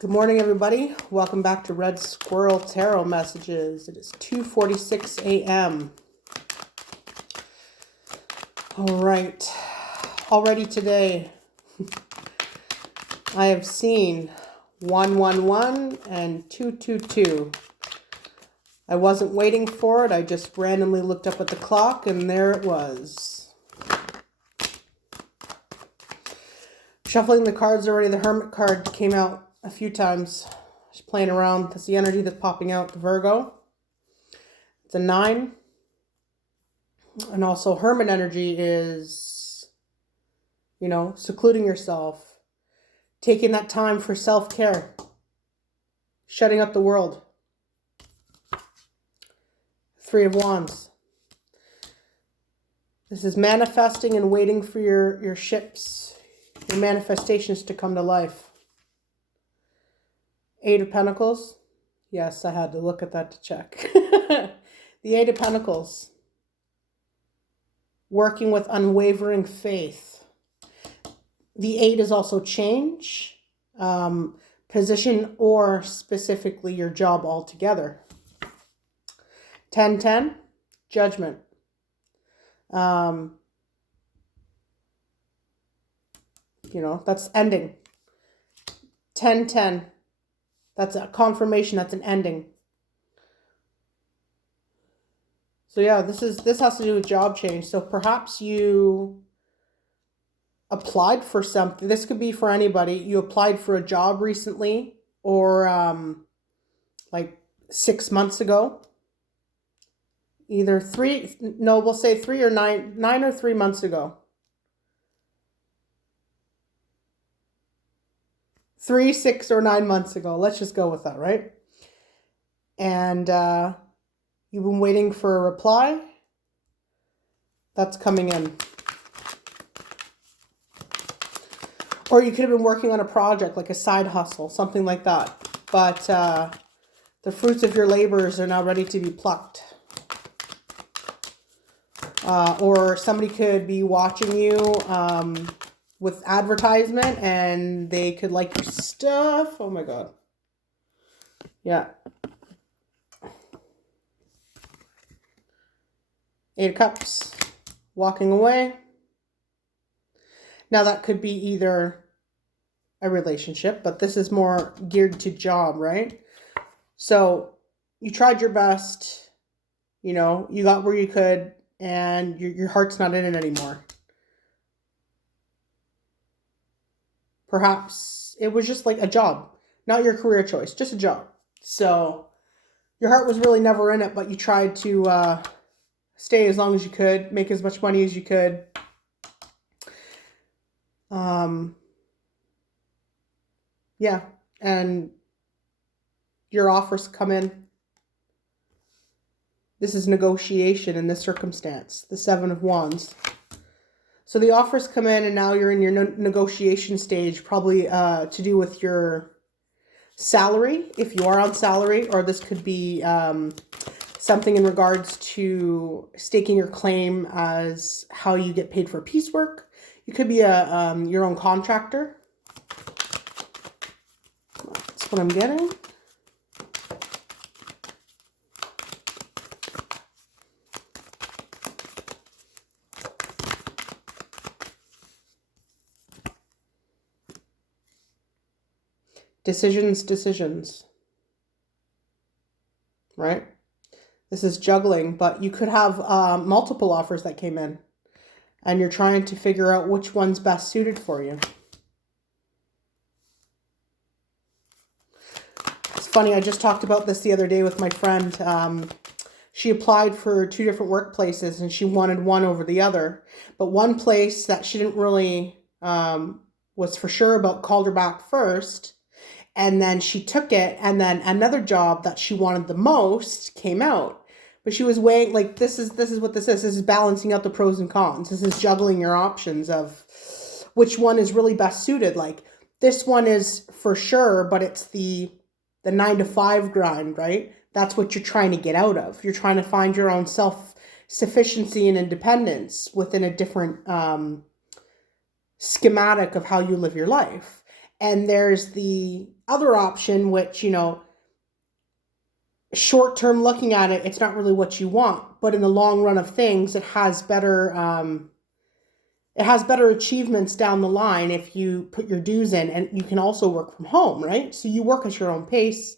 Good morning, everybody. Welcome back to Red Squirrel Tarot Messages. It is 2:46 a.m. All right. Already today, I have seen 111 and 222. I wasn't waiting for it. I just randomly looked up at the clock, and there it was. Shuffling the cards already, the Hermit card came out a few times. Just playing around. That's the energy that's popping out. The Virgo. It's a 9. And also Hermit energy is, secluding yourself. Taking that time for self-care. Shutting up the world. 3 of Wands. This is manifesting and waiting for your ships, your manifestations to come to life. 8 of Pentacles. Yes, I had to look at that to check. The 8 of Pentacles. Working with unwavering faith. The 8 is also change, position, or specifically your job altogether. 10-10, judgment. That's ending. 10-10. That's a confirmation. That's an ending. So yeah, this has to do with job change. So perhaps you applied for something. This could be for anybody. You applied for a job recently, or like 6 months ago. Either 3 or 9 or 3 months ago. 3, 6, or 9 months ago. Let's just go with that, right? And you've been waiting for a reply. That's coming in. Or you could have been working on a project, like a side hustle, something like that. But the fruits of your labors are now ready to be plucked. Or somebody could be watching you with advertisement, and they could like your stuff. Oh my God. Yeah. 8 of Cups. Walking away. Now that could be either a relationship, but this is more geared to job, right? So you tried your best, you got where you could, and your heart's not in it anymore. Perhaps it was just like a job, not your career choice, just a job. So your heart was really never in it, but you tried to stay as long as you could, make as much money as you could. Yeah, and your offers come in. This is negotiation in this circumstance, the 7 of Wands. So the offers come in, and now you're in your negotiation stage, probably to do with your salary, if you are on salary, or this could be something in regards to staking your claim as how you get paid for piecework. You could be your own contractor. That's what I'm getting. Decisions. Right? This is juggling, but you could have multiple offers that came in, and you're trying to figure out which one's best suited for you. It's funny, I just talked about this the other day with my friend. She applied for 2 different workplaces, and she wanted one over the other. But one place that she didn't really was for sure about called her back first. And then she took it, and then another job that she wanted the most came out. But she was weighing, like, this is what this is. This is balancing out the pros and cons. This is juggling your options of which one is really best suited. Like, this one is for sure, but it's the 9 to 5 grind, right? That's what you're trying to get out of. You're trying to find your own self-sufficiency and independence within a different schematic of how you live your life. And there's the other option, which, you know, short term looking at it, it's not really what you want. But in the long run of things, it has better achievements down the line if you put your dues in. And you can also work from home, right? So you work at your own pace.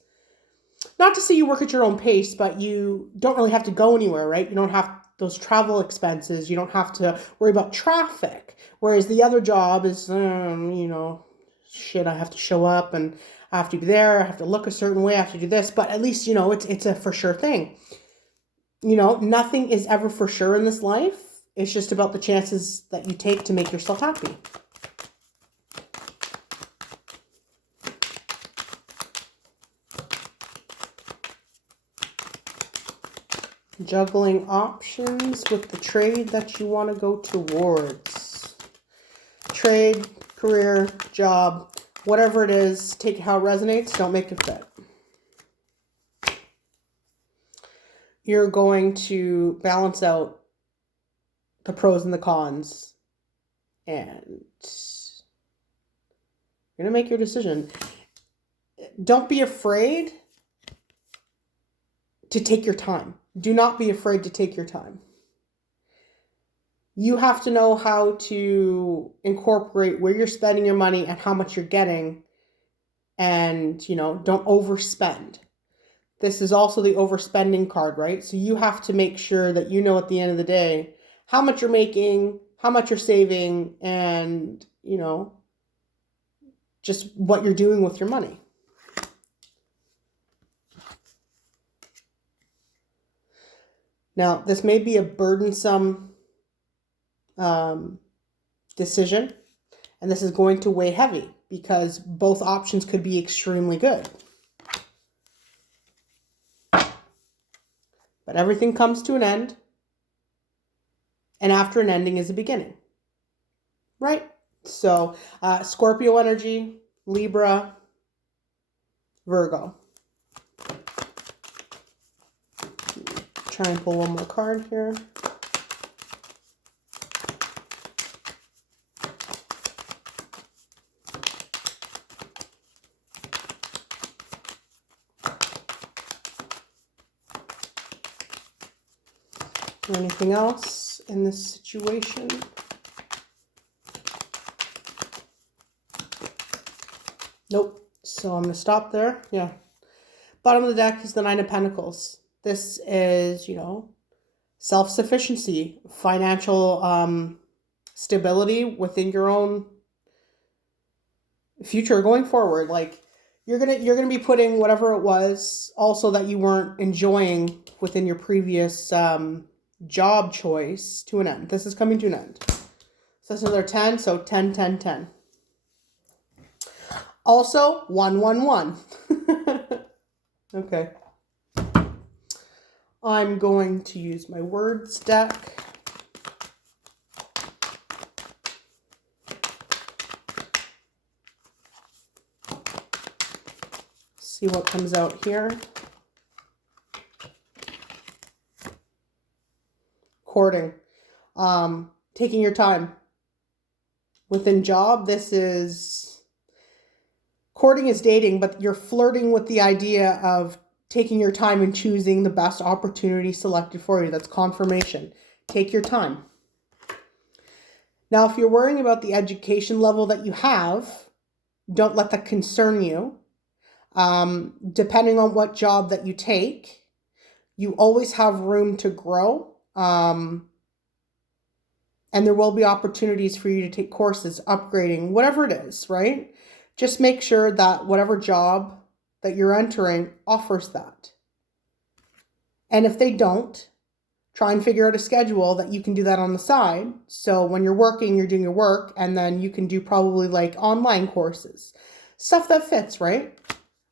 Not to say you work at your own pace, but you don't really have to go anywhere, right? You don't have those travel expenses. You don't have to worry about traffic. Whereas the other job is, you know, shit, I have to show up and I have to be there. I have to look a certain way. I have to do this. But at least, you know, it's a for sure thing. You know, nothing is ever for sure in this life. It's just about the chances that you take to make yourself happy. Juggling options with the trade that you want to go towards. Trade, career, job, whatever it is, take it how it resonates, don't make it fit. You're going to balance out the pros and the cons, and you're going to make your decision. Don't be afraid to take your time. Do not be afraid to take your time. You have to know how to incorporate where you're spending your money and how much you're getting. And, you know, don't overspend. This is also the overspending card, right? So you have to make sure that you know at the end of the day how much you're making, how much you're saving, and, you know, just what you're doing with your money. Now, this may be a burdensome decision, and this is going to weigh heavy because both options could be extremely good. But everything comes to an end, and after an ending is a beginning, right? So, Scorpio energy, Libra, Virgo. Try and pull one more card here. Anything else in this situation? Nope. So I'm going to stop there. Yeah. Bottom of the deck is the Nine of Pentacles. This is, you know, self-sufficiency, financial stability within your own future going forward. Like you're gonna be putting whatever it was also that you weren't enjoying within your previous job choice to an end. This is coming to an end. So that's another 10. So 10, 10, 10. Also 1, 1, 1. Okay. I'm going to use my words deck. See what comes out here. Courting. Taking your time. Within job, this is... Courting is dating, but you're flirting with the idea of taking your time and choosing the best opportunity selected for you. That's confirmation. Take your time. Now, if you're worrying about the education level that you have, don't let that concern you. Depending on what job that you take, you always have room to grow. And there will be opportunities for you to take courses, upgrading, whatever it is, right? Just make sure that whatever job that you're entering offers that. And if they don't, try and figure out a schedule that you can do that on the side. So when you're working, you're doing your work, and then you can do probably like online courses. Stuff that fits, right?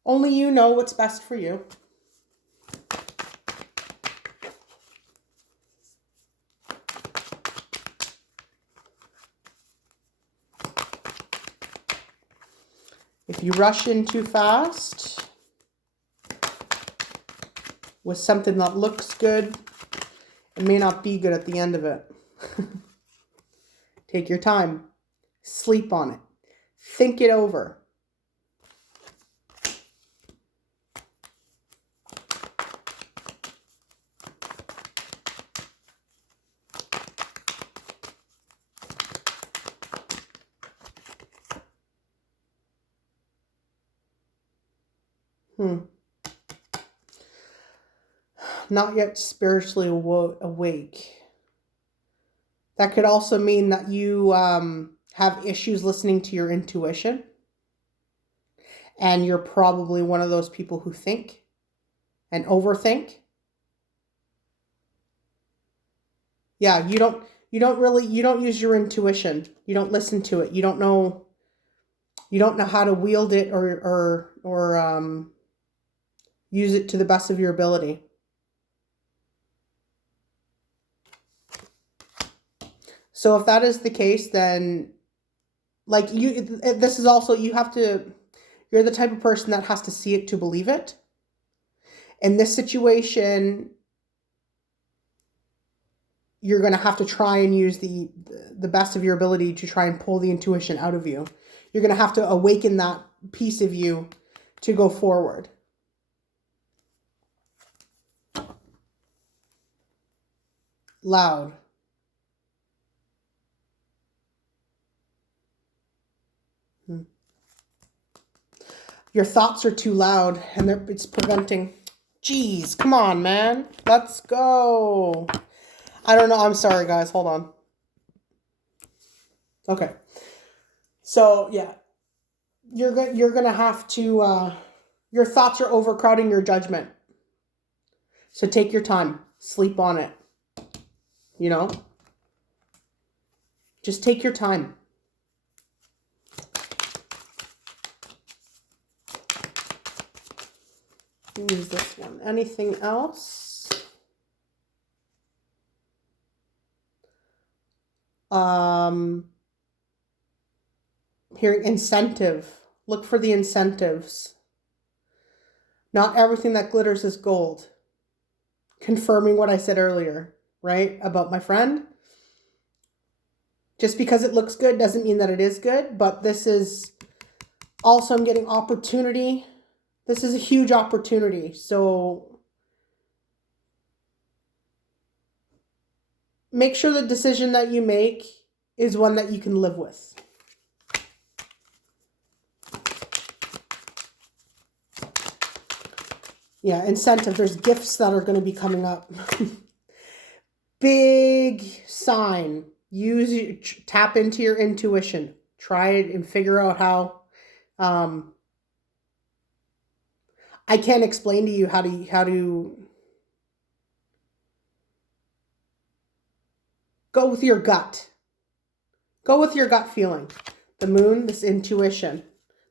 Only you know what's best for you. If you rush in too fast with something that looks good, it may not be good at the end of it. Take your time. Sleep on it. Think it over. Not yet spiritually awake. That could also mean that you have issues listening to your intuition. And you're probably one of those people who think and overthink. Yeah, you don't use your intuition. You don't listen to it. You don't know how to wield it or use it to the best of your ability. So if that is the case, then like this is also, you're the type of person that has to see it to believe it. In this situation, you're going to have to try and use the best of your ability to try and pull the intuition out of you. You're going to have to awaken that piece of you to go forward. Loud. Your thoughts are too loud and it's preventing. Jeez, come on, man. Let's go. I don't know. I'm sorry, guys. Hold on. Okay. So, yeah. You're going to have to, your thoughts are overcrowding your judgment. So take your time. Sleep on it. You know? Just take your time. Use this one. Anything else? Here, incentive. Look for the incentives. Not everything that glitters is gold. Confirming what I said earlier, right? About my friend. Just because it looks good doesn't mean that it is good, but this is also, I'm getting opportunity. This is a huge opportunity. So make sure the decision that you make is one that you can live with. Yeah, incentive. There's gifts that are going to be coming up. Big sign. Tap into your intuition. Try it and figure out how. I can't explain to you how to go with your gut. Go with your gut feeling. The moon, this intuition.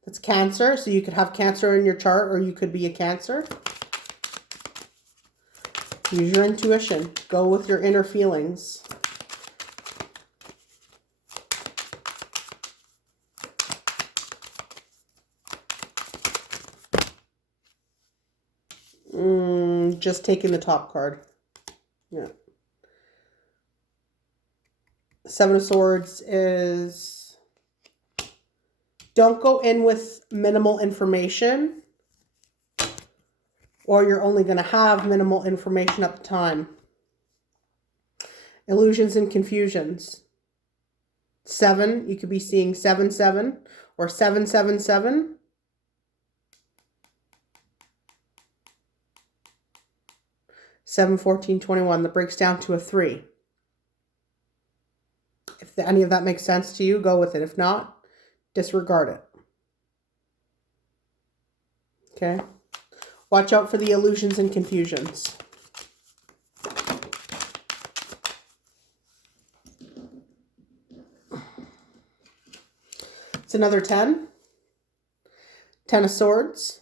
That's Cancer, so you could have Cancer in your chart or you could be a Cancer. Use your intuition. Go with your inner feelings. Just taking the top card. Yeah. Seven of Swords is, don't go in with minimal information, or you're only going to have minimal information at the time. Illusions and confusions. 7, you could be seeing 7-7 or 7-7-7. Seven, 14, 21, that breaks down to a 3. If any of that makes sense to you, go with it. If not, disregard it. Okay? Watch out for the illusions and confusions. It's another 10. 10 of Swords.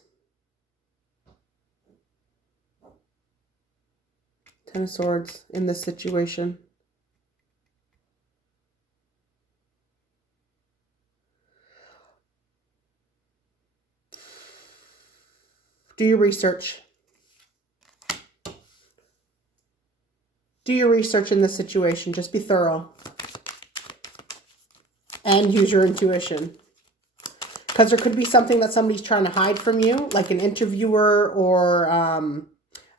10 of Swords in this situation. Do your research. Do your research in this situation. Just be thorough. And use your intuition. Because there could be something that somebody's trying to hide from you, like an interviewer or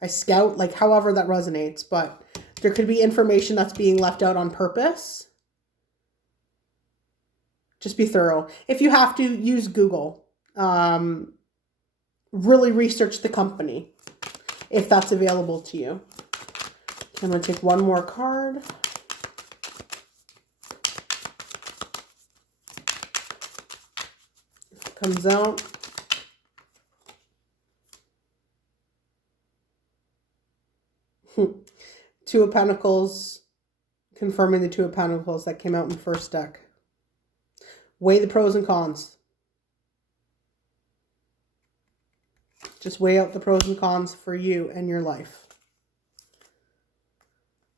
a scout, like however that resonates. But there could be information that's being left out on purpose. Just be thorough. If you have to, use Google. really research the company if that's available to you. I'm going to take one more card. Comes out. Two of Pentacles, confirming the Two of Pentacles that came out in the first deck. Weigh the pros and cons. Just weigh out the pros and cons for you and your life.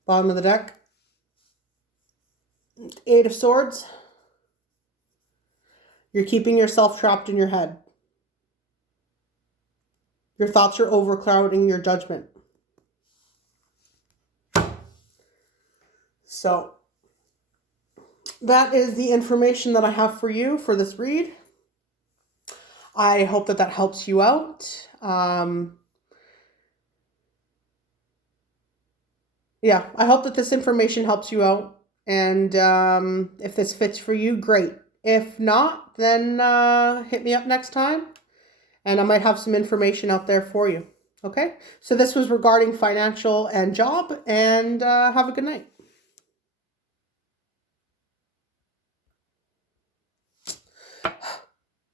Bottom of the deck. Eight of Swords. You're keeping yourself trapped in your head. Your thoughts are overcrowding your judgment. So, that is the information that I have for you for this read. I hope that that helps you out. Yeah, I hope that this information helps you out. And if this fits for you, great. If not, then hit me up next time. And I might have some information out there for you. Okay? So this was regarding financial and job. And have a good night.